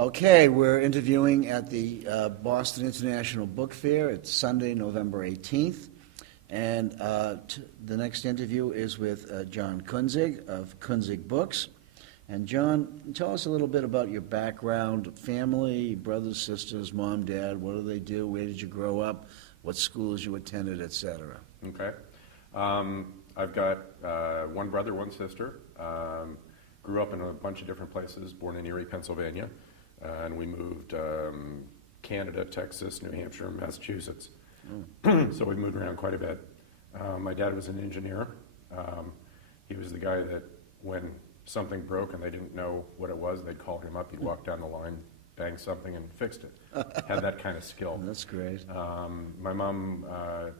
Okay, we're interviewing at the Boston International Book Fair. It's Sunday, November 18th. And the next interview is with John Kuenzig of Kuenzig Books. And John, tell us a little bit about your background, family, brothers, sisters, mom, dad, what do they do, where did you grow up, what schools you attended, etc. Okay. I've got one brother, one sister. Grew up in a bunch of different places, born in Erie, Pennsylvania. And we moved Canada, Texas, New Hampshire, Massachusetts. So we moved around quite a bit. My dad was an engineer. He was the guy that when something broke and they didn't know what it was, they'd call him up, he'd walk down the line, bang something and fixed it. Had that kind of skill. That's great. My mom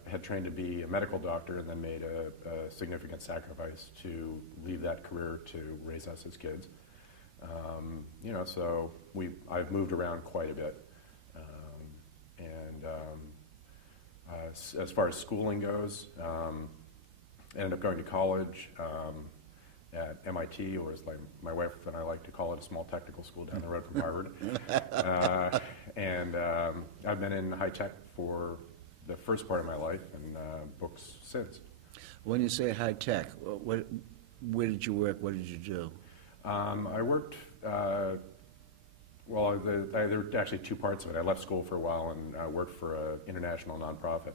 had trained to be a medical doctor and then made a significant sacrifice to leave that career to raise us as kids. So I've moved around quite a bit. As far as schooling goes, ended up going to college at MIT, or as my wife and I like to call it, a small technical school down the road from Harvard. I've been in high tech for the first part of my life and books since. When you say high tech, where did you work? What did you do? I worked, there were actually two parts of it. I left school for a while and worked for an international nonprofit,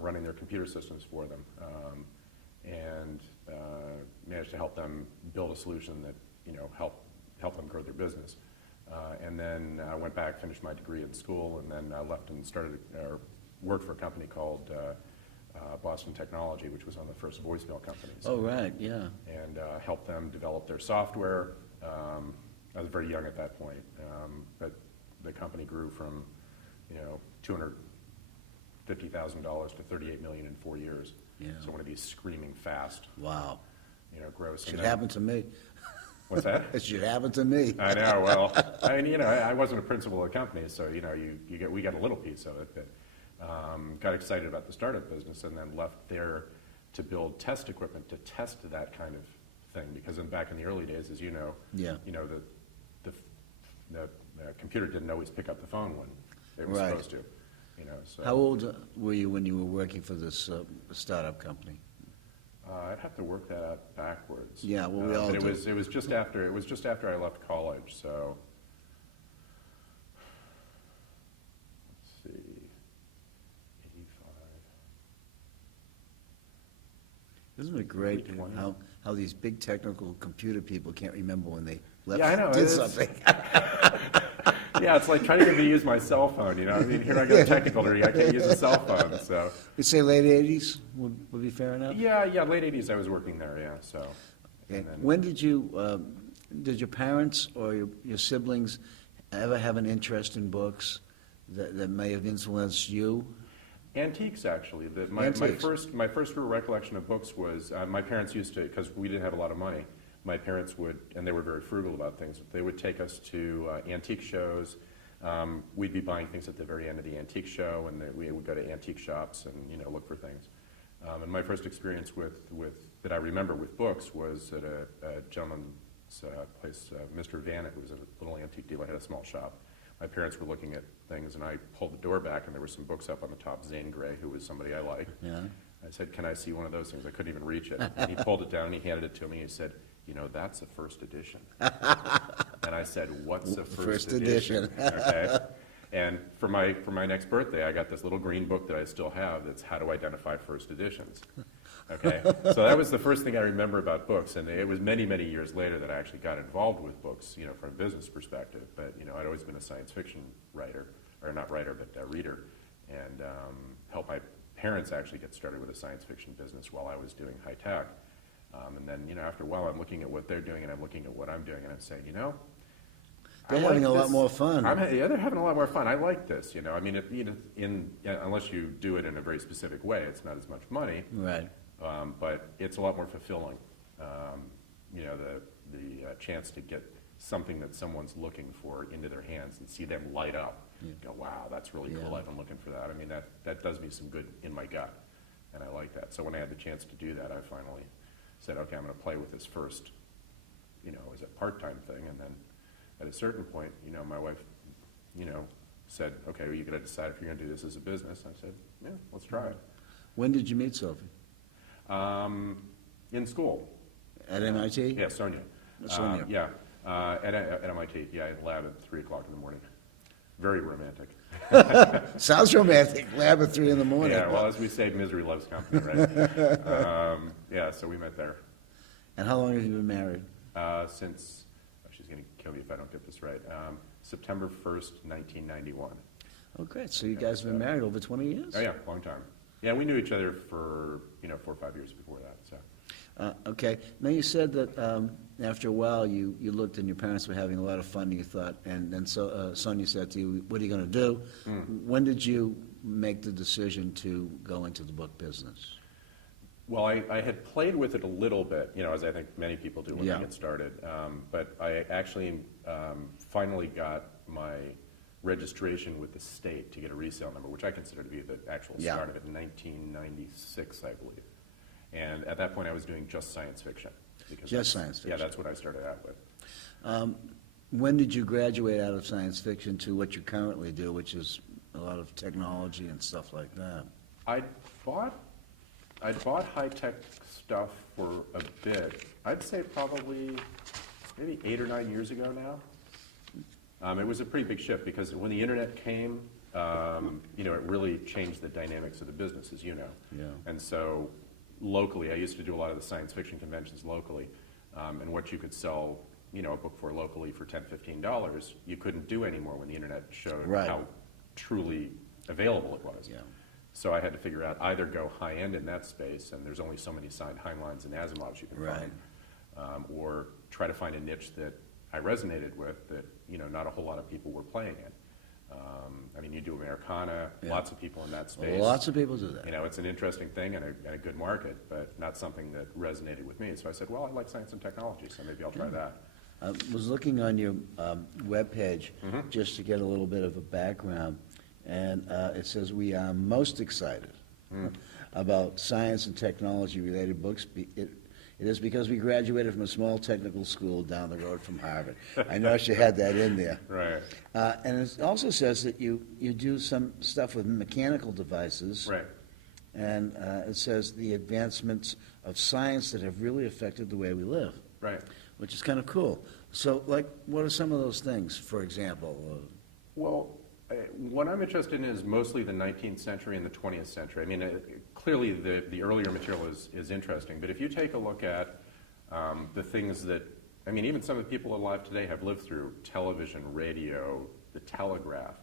running their computer systems for them, and managed to help them build a solution that, help them grow their business. And then I went back, finished my degree in school, and then left and worked for a company called Boston Technology, which was on the first voicemail companies. Oh, right, yeah. And helped them develop their software. I was very young at that point, but the company grew from, $250,000 to $38 million in 4 years. Yeah. So one of these screaming fast. Wow. Gross. Should happen to me. What's that? It should happen to me. I know. Well, I wasn't a principal of the company, so we got a little piece of it, but got excited about the startup business, and then left there to build test equipment to test that kind of thing. Because back in the early days, as you know, the computer didn't always pick up the phone when it was supposed to. So. How old were you when you were working for this startup company? I'd have to work that out backwards. Yeah, well, we all do. It was just after I left college. So let's see, 85. Isn't it great how these big technical computer people can't remember when they left? Yeah, I know. Did something. Yeah, it's like trying to get me to use my cell phone, Here I got a technical degree, I can't use a cell phone, so. You say late 80s would be fair enough? Yeah, late 80s I was working there, yeah, so. Okay. When did did your parents or your siblings ever have an interest in books that may have influenced you? Antiques, actually. My first real recollection of books was, my parents used to, because we didn't have a lot of money, my parents would, and they were very frugal about things, they would take us to antique shows. We'd be buying things at the very end of the antique show, and we would go to antique shops and look for things. And my first experience that I remember with books was at a gentleman's place, Mr. Vanna, who was a little antique dealer, had a small shop. My parents were looking at things, and I pulled the door back, and there were some books up on the top. Zane Grey, who was somebody I liked. Yeah. I said, "Can I see one of those things?" I couldn't even reach it. And he pulled it down, and he handed it to me. He said, "That's a first edition." And I said, "What's a first edition?" Okay. And for my next birthday, I got this little green book that I still have that's how to identify first editions. Okay. So that was the first thing I remember about books, and it was many, many years later that I actually got involved with books, from a business perspective. But I'd always been a science fiction writer, or not writer, but reader, and helped my parents actually get started with a science fiction business while I was doing high tech. And then, after a while, I'm looking at what they're doing, and I'm looking at what I'm doing, and I'm saying, they're having a lot more fun. They're having a lot more fun. I like this, unless you do it in a very specific way, it's not as much money. Right. But it's a lot more fulfilling. The chance to get something that someone's looking for into their hands and see them light up. Yeah. Go, wow, that's really cool. I've been looking for that. That does me some good in my gut, and I like that. So when I had the chance to do that, I finally said, okay, I'm going to play with this first, as a part-time thing, and then at a certain point, my wife, said, okay, well, you got to decide if you're going to do this as a business. I said, yeah, let's try it. When did you meet Sophie? In school. At MIT? Yeah, Sonia. Sonia. Yeah, at MIT, yeah, in lab at 3 o'clock in the morning. Very romantic. Sounds romantic, lab at 3 in the morning. Yeah, well, as we say, misery loves company, right? Yeah, so we met there. And how long have you been married? Since, she's going to kill me if I don't get this right, September 1st, 1991. Oh, great. So you guys have been married over 20 years? Oh, yeah, long time. Yeah, we knew each other for, 4 or 5 years before that, so. Okay. Now, you said that after a while, you looked and your parents were having a lot of fun, and you thought, and then Sonia said to you, what are you going to do? When did you make the decision to go into the book business? Well, I had played with it a little bit, as I think many people do when Yeah. they get started. But I actually finally got my registration with the state to get a resale number, which I consider to be the actual Yeah. start of it in 1996, I believe. And at that point, I was doing just science fiction. Just science fiction. Yeah, that's what I started out with. When did you graduate out of science fiction to what you currently do, which is a lot of technology and stuff like that? I bought high-tech stuff for a bit. I'd say probably maybe 8 or 9 years ago now. It was a pretty big shift because when the internet came, it really changed the dynamics of the business, as you know. Yeah. And so locally, I used to do a lot of the science fiction conventions locally, and what you could sell, a book for locally for $10, $15, you couldn't do anymore when the internet showed Right. how truly available it was. Yeah. So I had to figure out either go high-end in that space, and there's only so many signed Heinleins and Asimovs you can Right. find, or try to find a niche that I resonated with that, not a whole lot of people were playing in. You do Americana, Yeah. lots of people in that space. Lots of people do that. It's an interesting thing and a good market, but not something that resonated with me. So I said, well, I like science and technology, so maybe I'll try that. I was looking on your webpage Mm-hmm. just to get a little bit of a background, and it says, we are most excited about science and technology-related books. It is because we graduated from a small technical school down the road from Harvard. I noticed you had that in there. Right. And it also says that you do some stuff with mechanical devices. Right. And it says the advancements of science that have really affected the way we live. Right. Which is kind of cool. So, what are some of those things, for example? Well, what I'm interested in is mostly the 19th century and the 20th century. Clearly the earlier material is interesting, but if you take a look at the things that, even some of the people alive today have lived through: television, radio, the telegraph,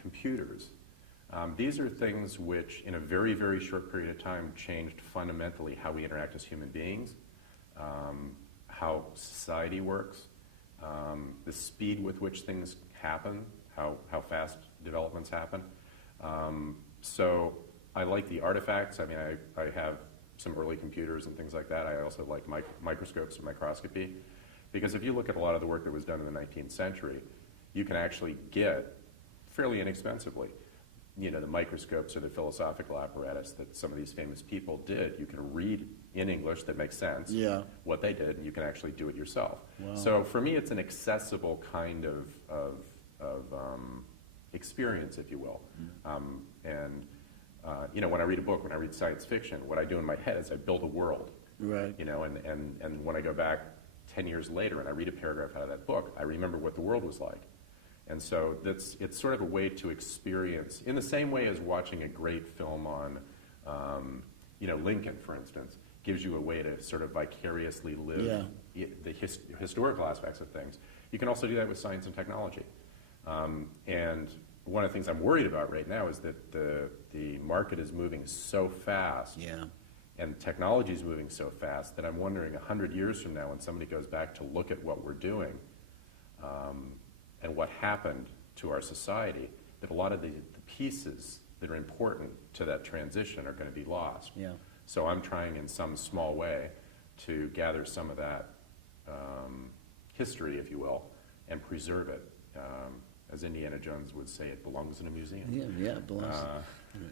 computers. These are things which, in a very, very short period of time, changed fundamentally how we interact as human beings, how society works, the speed with which things happen, how fast developments happen. So I like the artifacts. I have some early computers and things like that. I also like microscopes and microscopy, because if you look at a lot of the work that was done in the 19th century, you can actually get fairly inexpensively, the microscopes or the philosophical apparatus that some of these famous people did. You can read in English that makes sense what they did, and you can actually do it yourself. Wow. So for me, it's an accessible kind of experience, if you will. When I read a book, when I read science fiction, what I do in my head is I build a world. Right. And when I go back 10 years later and I read a paragraph out of that book, I remember what the world was like. And so it's sort of a way to experience, in the same way as watching a great film on, Lincoln, for instance, gives you a way to sort of vicariously live the historical aspects of things. You can also do that with science and technology. And one of the things I'm worried about right now is that the market is moving so fast, and technology is moving so fast, that I'm wondering 100 years from now, when somebody goes back to look at what we're doing and what happened to our society, that a lot of the pieces that are important to that transition are going to be lost. Yeah. So I'm trying in some small way to gather some of that history, if you will, and preserve it. as Indiana Jones would say, it belongs in a museum. Yeah, it belongs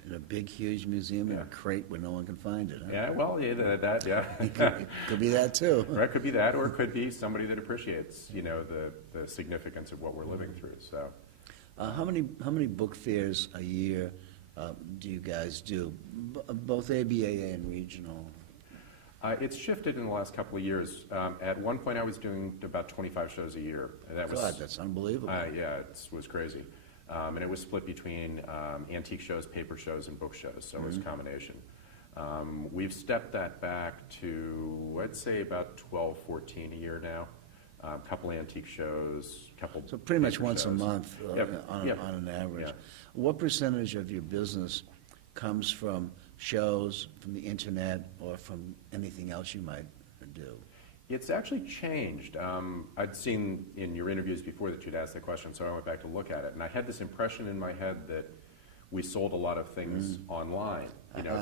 in a big, huge museum in a crate where no one can find it, huh? Yeah, well, yeah, that, yeah. Could be that, too. Right, could be that, or it could be somebody that appreciates, the significance of what we're living through, so. How many book fairs a year do you guys do? Both ABAA and regional? It's shifted in the last couple of years. At one point, I was doing about 25 shows a year. God, that's unbelievable. Yeah, it was crazy. And it was split between antique shows, paper shows, and book shows, so it was a combination. We've stepped that back to, I'd say, about 12, 14 a year now. A couple antique shows, couple. So pretty much paper once a shows. month on an average. Yeah. What percentage of your business comes from shows, from the internet, or from anything else you might do? It's actually changed. I'd seen in your interviews before that you'd asked that question, so I went back to look at it, and I had this impression in my head that we sold a lot of things online,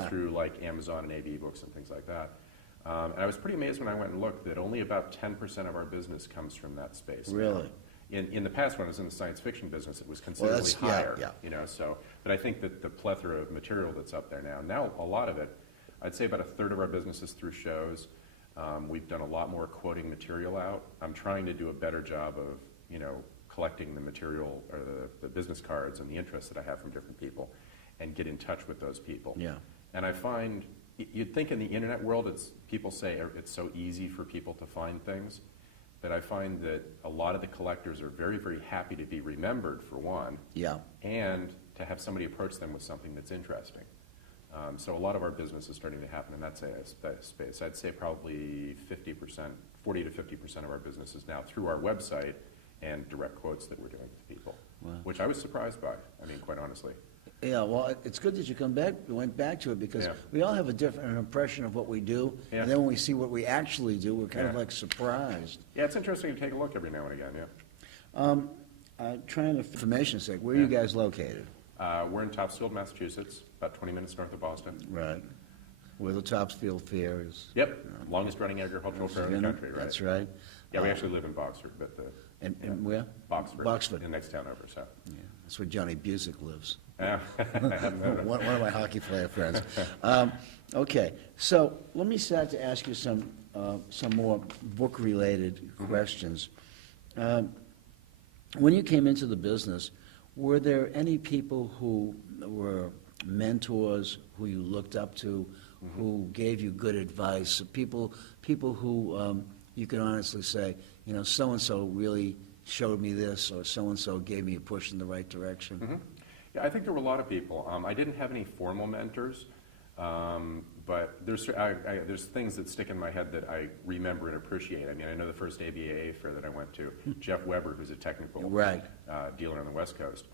through like Amazon and ABAA books and things like that. And I was pretty amazed when I went and looked that only about 10% of our business comes from that space. Really? In the past, when I was in the science fiction business, it was considerably higher. Yeah. So, but I think that the plethora of material that's up there now, a lot of it, I'd say about a third of our business is through shows. We've done a lot more quoting material out. I'm trying to do a better job of, collecting the material or the business cards and the interest that I have from different people and get in touch with those people. Yeah. And I find, you'd think in the internet world, people say it's so easy for people to find things, that I find that a lot of the collectors are very, very happy to be remembered, for one, Yeah. and to have somebody approach them with something that's interesting. So a lot of our business is starting to happen in that space. I'd say probably 50%, 40 to 50% of our business is now through our website and direct quotes that we're doing with people, Wow. which I was surprised by, quite honestly. Yeah, well, it's good that you went back to it, because Yeah. we all have a different impression of what we do, Yeah. and then when we see what we actually do, we're kind of Yeah. like surprised. Yeah, it's interesting to take a look every now and again, yeah. Trying to, for information's sake, where are you guys located? We're in Topsfield, Massachusetts, about 20 minutes north of Boston. Right. Where the Topsfield Fair is. Yep, longest running agricultural fair in the country, right? That's right. Yeah, we actually live in Boxford, but And where? Boxford. Boxford. The next town over, so. Yeah, that's where Johnny Busick lives. Yeah, I haven't known it. One of my hockey player friends. Okay, so let me start to ask you some more book-related questions. When you came into the business, were there any people who were mentors who you looked up to, who gave you good advice? People who you can honestly say, so-and-so really showed me this, or so-and-so gave me a push in the right direction? Yeah, I think there were a lot of people. I didn't have any formal mentors, but there's things that stick in my head that I remember and appreciate. I know the first ABAA fair that I went to, Jeff Weber, who's a technical dealer on the West Coast,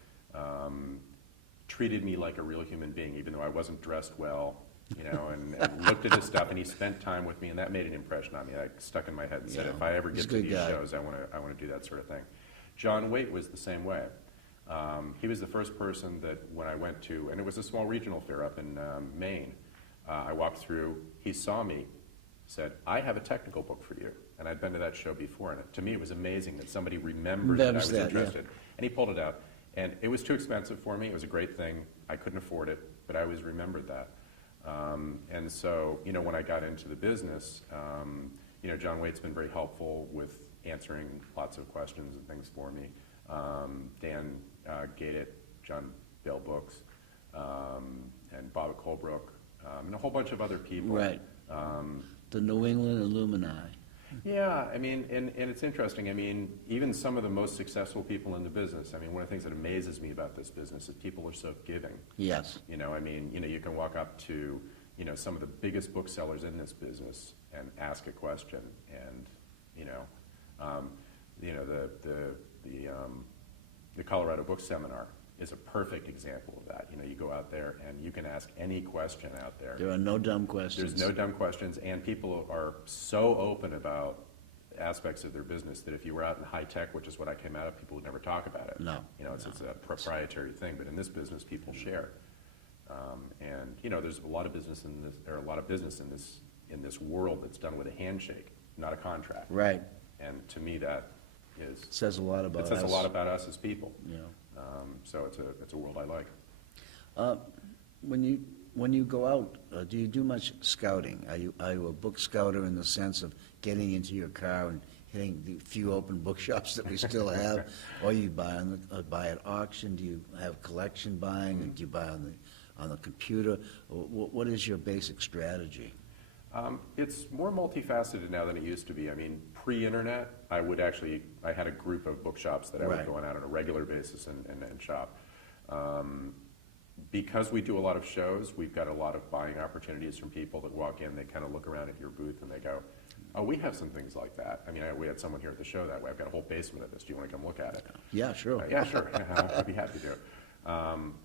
treated me like a real human being, even though I wasn't dressed well, and looked at his stuff, and he spent time with me, and that made an impression on me. I stuck in my head and said, if I ever get to these shows, I want to do that sort of thing. John Waite was the same way. He was the first person that when I went to, and it was a small regional fair up in Maine, I walked through, he saw me, said, I have a technical book for you. And I'd been to that show before, and to me it was amazing that somebody remembered that I was interested. And he pulled it out. And it was too expensive for me. It was a great thing. I couldn't afford it, but I always remembered that. And so, when I got into the business, John Waite's been very helpful with answering lots of questions and things for me. Dan Gated, John Bell Books, and Bob Colebrook, and a whole bunch of other people. Right. The New England Alumni. Yeah, and it's interesting. Even some of the most successful people in the business, one of the things that amazes me about this business is people are so giving. Yes. You can walk up to, some of the biggest booksellers in this business and ask a question, and, the Colorado Book Seminar is a perfect example of that. You go out there and you can ask any question out there. There are no dumb questions. There's no dumb questions, and people are so open about aspects of their business that if you were out in high tech, which is what I came out of, people would never talk about it. No. It's a proprietary thing, but in this business, people share. There's a lot of business in this world that's done with a handshake, not a contract. Right. And to me, that is. Says a lot about It says a us. lot about us as people. Yeah. So it's a world I like. When you go out, do you do much scouting? Are you a book scouter in the sense of getting into your car and hitting the few open bookshops that we still have? Or you buy at auction? Do you have collection buying? Or do you buy on the computer? Or what is your basic strategy? It's more multifaceted now than it used to be. I mean, pre-internet, I had a group of bookshops that I would Right. go on a regular basis and shop. Because we do a lot of shows, we've got a lot of buying opportunities from people that walk in, they kind of look around at your booth and they go, oh, we have some things like that. I mean, we had someone here at the show that way. I've got a whole basement of this. Do you want to come look at it? Yeah, sure. Yeah, sure. I'd be happy to.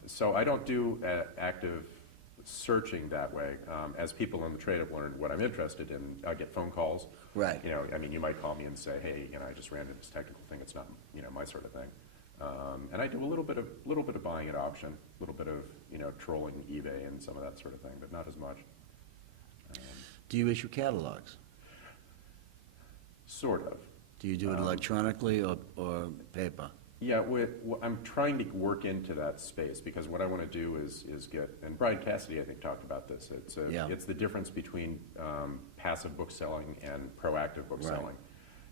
So I don't do active searching that way. As people in the trade have learned what I'm interested in, I get phone calls. Right. I mean, you might call me and say, hey, I just ran into this technical thing. It's not, my sort of thing. And I do a little bit of buying at auction, a little bit of, trolling eBay and some of that sort of thing, but not as much. Do you issue catalogs? Sort of. Do you do it electronically or paper? Yeah, I'm trying to work into that space because what I want to do is get, and Brian Cassidy, I think, talked about this. It's the difference between passive book selling and proactive book selling.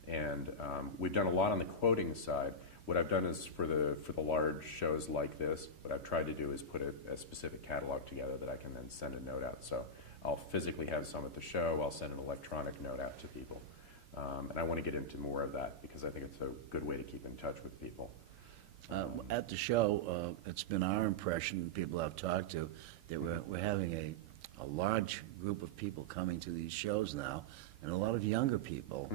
And we've done a lot on the quoting side. What I've done is for the large shows like this, what I've tried to do is put a specific catalog together that I can then send a note out. So I'll physically have some at the show. I'll send an electronic note out to people. And I want to get into more of that because I think it's a good way to keep in touch with people. At the show, it's been our impression, people I've talked to, that we're having a large group of people coming to these shows now, and a lot of younger people,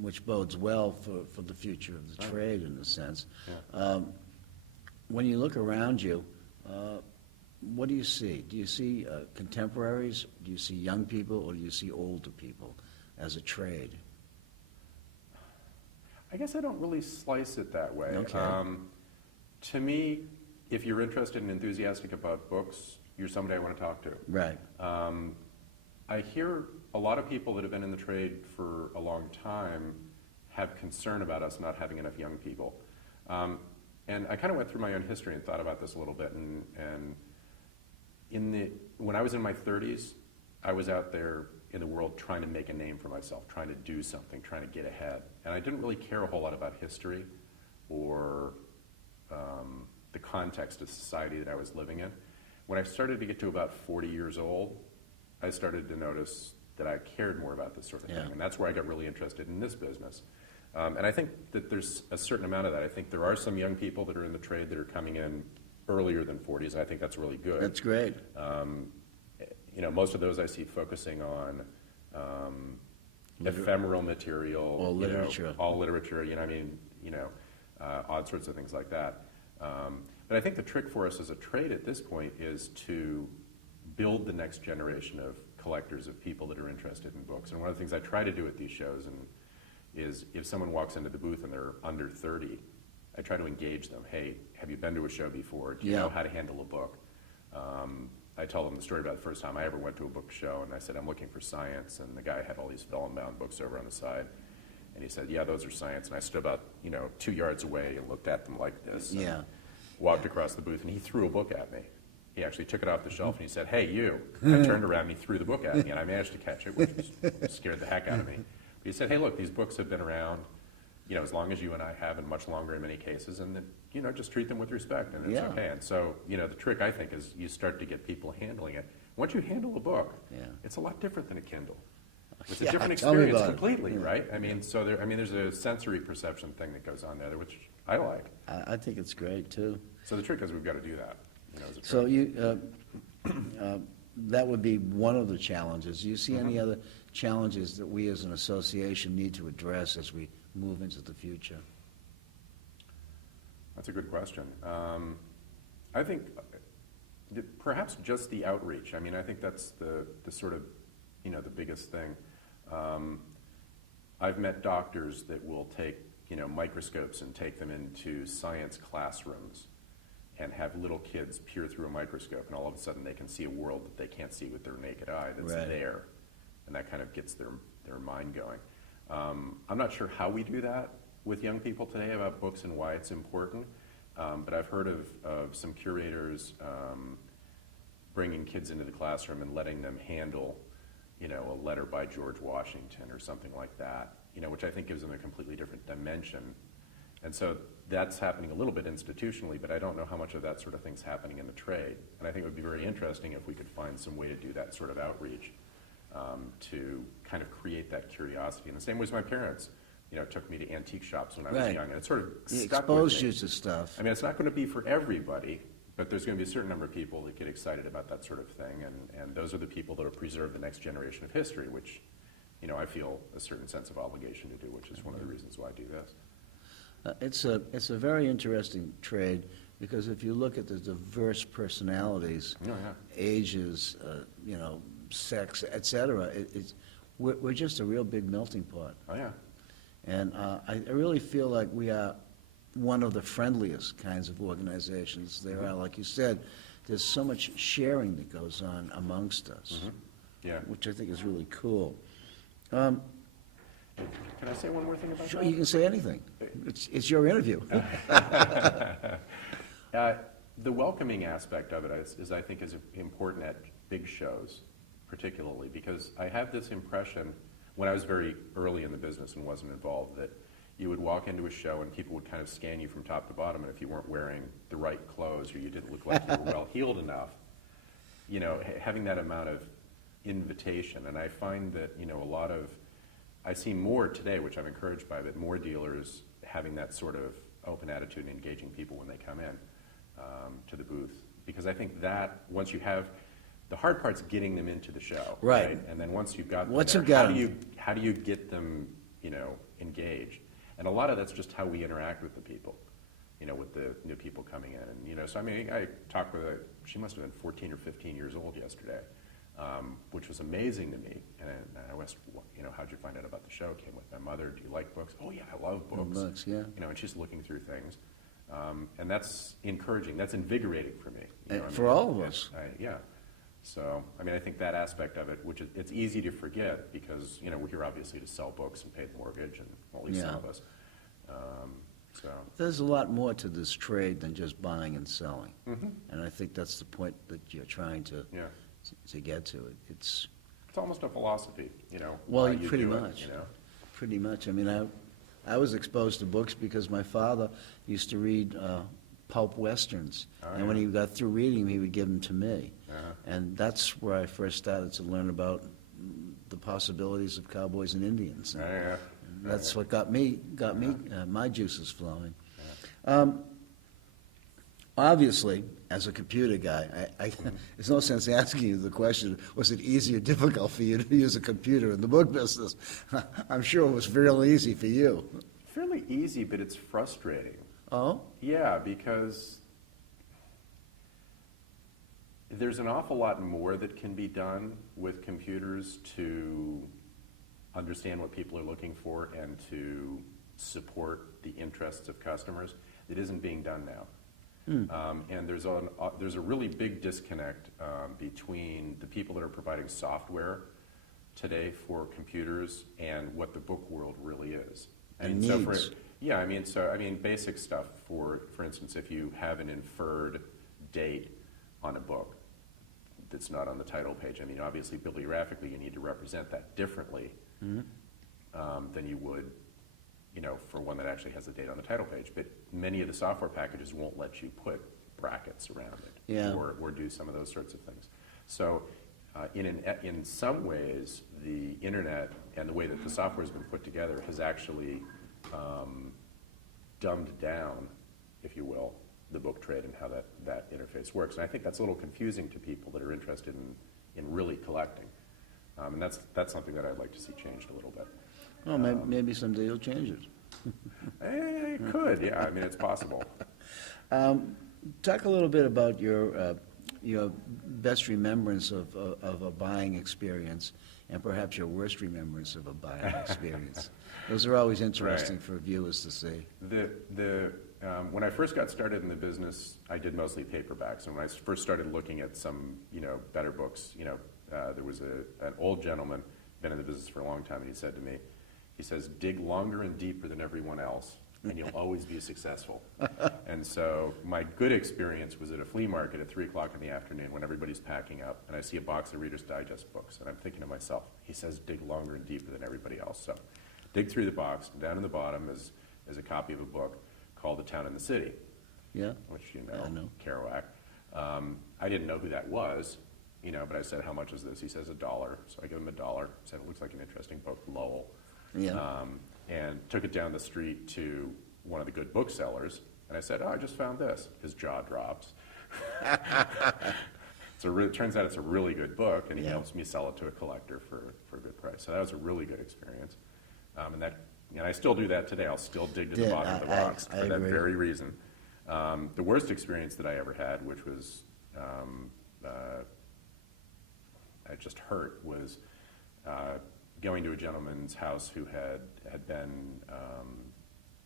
which bodes well for the future of the trade in a sense. Yeah. When you look around you, what do you see? Do you see contemporaries? Do you see young people, or do you see older people as a trade? I guess I don't really slice it that way. Okay. To me, if you're interested and enthusiastic about books, you're somebody I want to talk to. Right. I hear a lot of people that have been in the trade for a long time have concern about us not having enough young people. And I kind of went through my own history and thought about this a little bit. And when I was in my 30s, I was out there in the world trying to make a name for myself, trying to do something, trying to get ahead. And I didn't really care a whole lot about history or the context of society that I was living in. When I started to get to about 40 years old, I started to notice that I cared more about this sort of thing. And that's where I got really interested in this business. And I think that there's a certain amount of that. I think there are some young people that are in the trade that are coming in earlier than 40s. I think that's really good. That's great. Most of those I see focusing on ephemeral material, All literature. All literature. Odd sorts of things like that. But I think the trick for us as a trade at this point is to build the next generation of collectors, of people that are interested in books. And one of the things I try to do at these shows is if someone walks into the booth and they're under 30, I try to engage them. Hey, have you been to a show before? Do you know how to handle a book? I tell them the story about the first time I ever went to a book show, and I said, I'm looking for science, and the guy had all these vellum-bound books over on the side. And he said, yeah, those are science. And I stood about 2 yards away and looked at them like this. Yeah. Walked across the booth, and he threw a book at me. He actually took it off the shelf, and he said, hey, you. I turned around, and he threw the book at me, and I managed to catch it, which scared the heck out of me. But he said, hey, look, these books have been around, as long as you and I have, and much longer in many cases, and just treat them with respect, and it's okay. And so, the trick, I think, is you start to get people handling it. Once you handle a book, it's a lot different than a Kindle. It's a different experience completely, right? I mean, so there's a sensory perception thing that goes on there, which I like. I think it's great, too. So the trick is we've got to do that. As a So trade. that would be one of the challenges. Do you see any other challenges that we as an association need to address as we move into the future? That's a good question. I think perhaps just the outreach. I mean, I think that's the sort of, the biggest thing. I've met doctors that will take, microscopes and take them into science classrooms and have little kids peer through a microscope, and all of a sudden they can see a world that they can't see with their naked eye that's there, and that kind of gets their mind going. I'm not sure how we do that with young people today about books and why it's important, but I've heard of some curators bringing kids into the classroom and letting them handle, a letter by George Washington or something like that, which I think gives them a completely different dimension. And so that's happening a little bit institutionally, but I don't know how much of that sort of thing's happening in the trade. And I think it would be very interesting if we could find some way to do that sort of outreach to kind of create that curiosity. In the same way as my parents, took me to antique shops when I was Right. young, and it sort of He stuck exposed with me. you to stuff. I mean, it's not going to be for everybody, but there's going to be a certain number of people that get excited about that sort of thing, and those are the people that will preserve the next generation of history, which, I feel a certain sense of obligation to do, which is one of the reasons why I do this. It's a very interesting trade, because if you look at the diverse personalities, Oh, yeah. ages, sex, et cetera, we're just a real big melting pot. Oh, yeah. And I really feel like we are one of the friendliest kinds of organizations there are. Like you said, there's so much sharing that goes on amongst us, Yeah. which I think is really cool. Can I say one more thing about Sure, that? you can say anything. It's your interview. The welcoming aspect of it is I think, is important at big shows, particularly, because I have this impression, when I was very early in the business and wasn't involved, that you would walk into a show and people would kind of scan you from top to bottom, and if you weren't wearing the right clothes or you didn't look like you were well-heeled enough, having that amount of invitation. And I find that, I see more today, which I'm encouraged by, but more dealers having that sort of open attitude and engaging people when they come in to the booth. Because I think that once you have, the hard part's getting them into the show. Right. And then once you've got them Once there, you've got how do them. how do you get them, engaged? And a lot of that's just how we interact with the people, with the new people coming in. And, so I mean, I talked with her, she must have been 14 or 15 years old yesterday, which was amazing to me. And I asked, how'd you find out about the show? Came with my mother. Do you like books? Oh, yeah, I love books. Books, yeah. And she's looking through things. And that's encouraging. That's invigorating for me. For all of us. Yeah. So, I mean, I think that aspect of it, which it's easy to forget because, we're here obviously to sell books and pay the mortgage, and well, at least some Yeah. of us. So, There's a lot more to this trade than just buying and selling. And I think that's the point that you're trying to yeah. get to. It's It's almost a philosophy, Well, why you pretty do it, much. Pretty much. I mean, I was exposed to books because my father used to read pulp westerns. Oh, And when yeah. he got through reading them, he would give them to me. Uh-huh. And that's where I first started to learn about the possibilities of cowboys and Indians. And Yeah. that's what got me my juices flowing. Obviously, as a computer guy, there's no sense asking you the question, was it easy or difficult for you to use a computer in the book business? I'm sure it was really easy for you. Fairly easy, but it's frustrating. Oh? Yeah, because there's an awful lot more that can be done with computers to understand what people are looking for and to support the interests of customers that isn't being done now. And there's a really big disconnect between the people that are providing software today for computers and what the book world really is. And so needs. Basic stuff, for instance, if you have an inferred date on a book that's not on the title page, obviously bibliographically you need to represent that differently than you would, for one that actually has a date on the title page. But many of the software packages won't let you put brackets around it or do some of those sorts of things. So in some ways, the internet and the way that the software has been put together has actually dumbed down, if you will, the book trade and how that interface works. And I think that's a little confusing to people that are interested in really collecting. And that's something that I'd like to see changed a little bit. Well, maybe someday you'll change it. It could, yeah. It's possible. Talk a little bit about your best remembrance of a buying experience, and perhaps your worst remembrance of a buying experience. Those are always interesting Right. for viewers to see. When I first got started in the business, I did mostly paperbacks. And when I first started looking at some, better books, there was an old gentleman, been in the business for a long time, and he said to me, He says, dig longer and deeper than everyone else, and you'll always be successful. And so my good experience was at a flea market at 3 o'clock in the afternoon when everybody's packing up, and I see a box of Reader's Digest books, and I'm thinking to myself, he says, dig longer and deeper than everybody else. So dig through the box, and down in the bottom is a copy of a book called The Town and the City, Yeah? which I know. Kerouac. I didn't know who that was, but I said, how much is this? He says $1. So I give him $1. Said, it looks like an interesting book, Lowell. Yeah. And took it down the street to one of the good booksellers, and I said, oh, I just found this. His jaw drops. It turns out it's a really good book, and he helps me sell it to a collector for a good price. So that was a really good experience. And I still do that today. I'll still dig to the bottom of the box for that very reason. The worst experience that I ever had, which was, it just hurt, was going to a gentleman's house who had been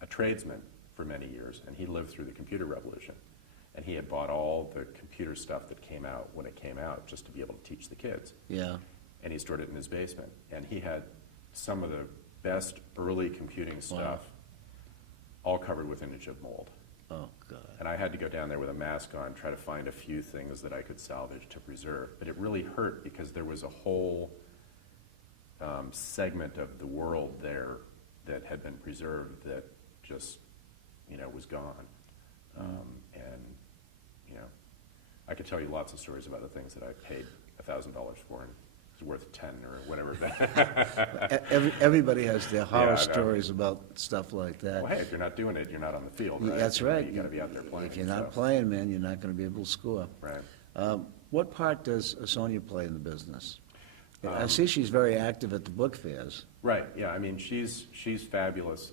a tradesman for many years, and he lived through the computer revolution. And he had bought all the computer stuff that came out when it came out just to be able to teach the kids. Yeah. And he stored it in his basement. And he had some of the best early computing stuff all covered with an inch of mold. Oh, God. And I had to go down there with a mask on, try to find a few things that I could salvage to preserve. But it really hurt because there was a whole segment of the world there that had been preserved that just, was gone. And, I could tell you lots of stories about the things that I paid $1,000 for and it's worth 10 or whatever. Everybody has their horror Yeah, I know. stories about stuff like that. Well, hey, if you're not doing it, you're not on the field, right? That's right. You gotta be out there playing. If you're not so. playing, man, you're not going to be able to score. Right. What part does Sonia play in the business? I see she's very active at the book fairs. Right, yeah, I mean, she's fabulous.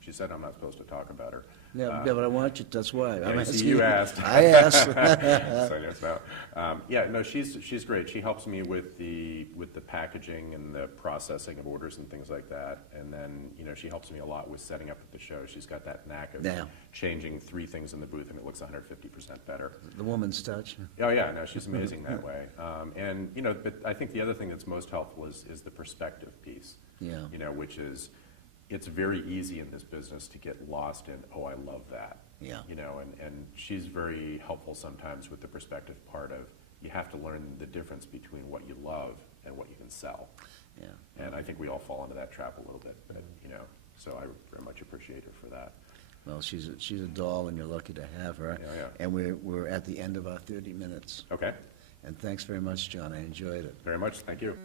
She said I'm not supposed to talk about her. Yeah, but I want you, that's why. Yeah, I'm you see, asking you asked. I asked. So yes, no. Yeah, no, she's great. She helps me with the packaging and the processing of orders and things like that. And then, she helps me a lot with setting up at the show. She's got that knack of changing 3 things in the booth and it looks 150% better. The woman's touch. Oh yeah, no, she's amazing that way. And but I think the other thing that's most helpful is the perspective piece. Yeah. Which is, it's very easy in this business to get lost in, oh, I love that. Yeah. And she's very helpful sometimes with the perspective part of, you have to learn the difference between what you love and what you can sell. Yeah. And I think we all fall into that trap a little bit, but, so I very much appreciate her for that. Well, she's a doll, and you're lucky to have her. Yeah. And we're at the end of our 30 minutes. Okay, And thanks very much, John. I enjoyed it. very much, thank you.